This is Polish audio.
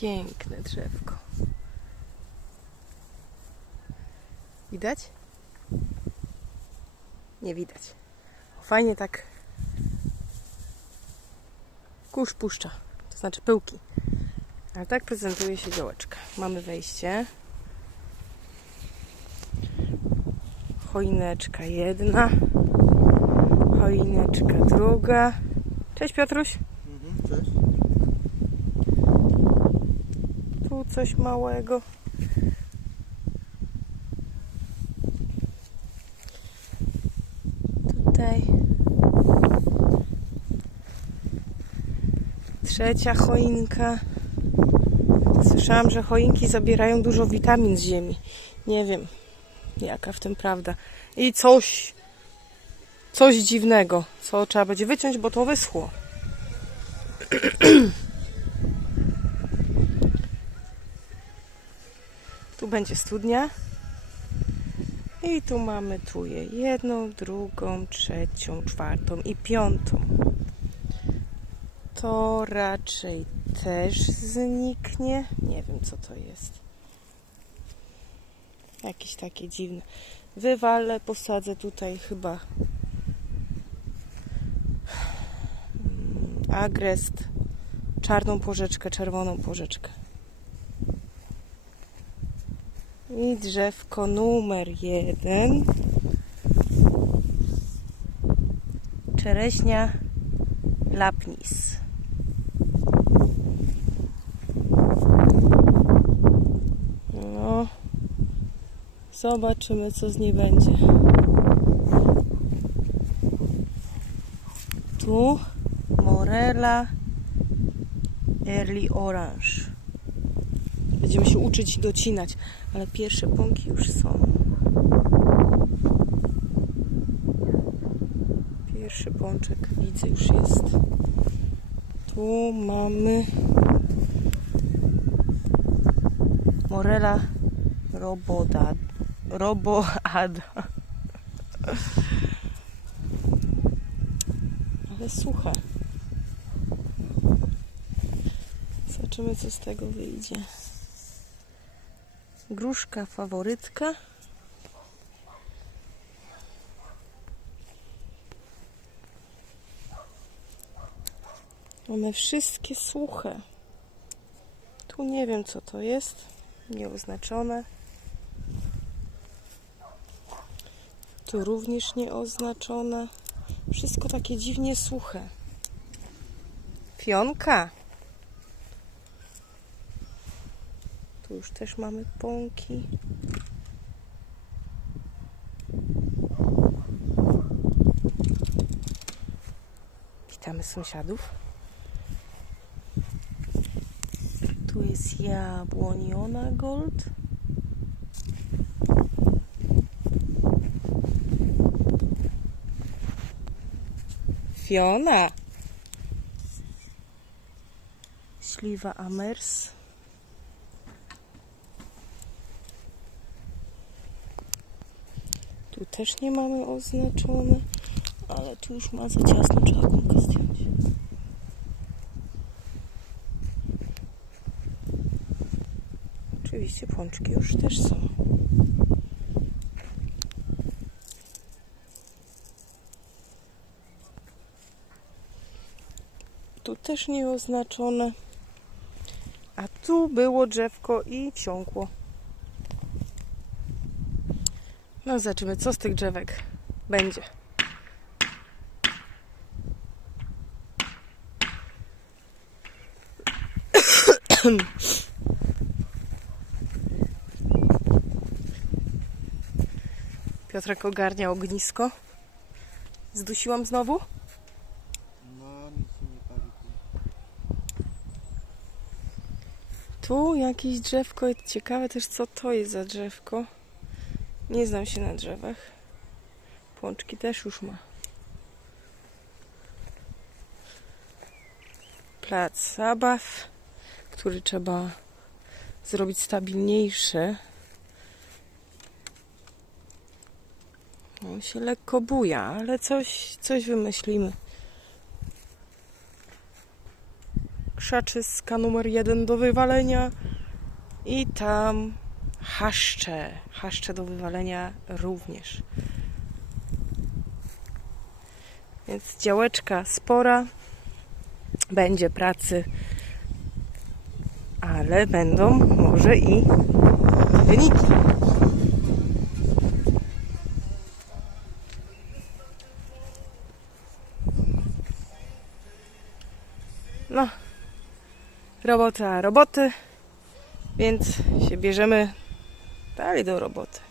Piękne drzewko. Widać? Nie widać. Fajnie tak kurz puszcza, to znaczy pyłki. Ale tak prezentuje się działeczka. Mamy wejście. Choineczka jedna. Choineczka druga. Cześć Piotruś. Mhm, cześć. Tu coś małego. Tutaj. Trzecia choinka. Słyszałam, że choinki zabierają dużo witamin z ziemi. Nie wiem, jaka w tym prawda. I coś, coś dziwnego, co trzeba będzie wyciąć, bo to wyschło. Tu będzie studnia. I tu mamy tu je jedną, drugą, trzecią, czwartą i piątą. To raczej też zniknie. Nie wiem co to jest. Jakieś takie dziwne. Wywalę, posadzę tutaj chyba mm, agrest, czarną porzeczkę, czerwoną porzeczkę. I drzewko numer jeden. Czereśnia lapnis. No, zobaczymy, co z niej będzie. Tu Morella Early Orange. Będziemy się uczyć docinać, ale pierwsze pąki już są. Pierwszy pączek widzę już jest. Tu mamy Morela roboda, roboada. Ale suche. Zobaczymy, co z tego wyjdzie. Gruszka faworytka. One wszystkie suche. Tu nie wiem co to jest. Nieoznaczone. Tu również nieoznaczone. Wszystko takie dziwnie suche. Fionka. Tu już też mamy pąki. Witamy sąsiadów. Tu jest jabłoniona gold. Fiona. Śliwa Amers. Tu też nie mamy oznaczone, ale tu już ma za ciasno, trzeba gumkę zdjąć. Oczywiście pączki już też są. Tu też nie oznaczone. A tu było drzewko i wsiąkło. No zobaczymy, co z tych drzewek będzie. Piotrek ogarnia ognisko. Zdusiłam znowu? No, nic nie pali tu. Tu jakieś drzewko. Ciekawe też, co to jest za drzewko. Nie znam się na drzewach. Pączki też już ma. Plac zabaw, który trzeba zrobić stabilniejszy. On się lekko buja, ale coś, coś wymyślimy. krzaczyska numer jeden do wywalenia i tam haszcze, haszcze do wywalenia również. Więc działeczka spora, będzie pracy, ale będą może i wyniki. No, robota roboty, więc się bierzemy dalej do roboty.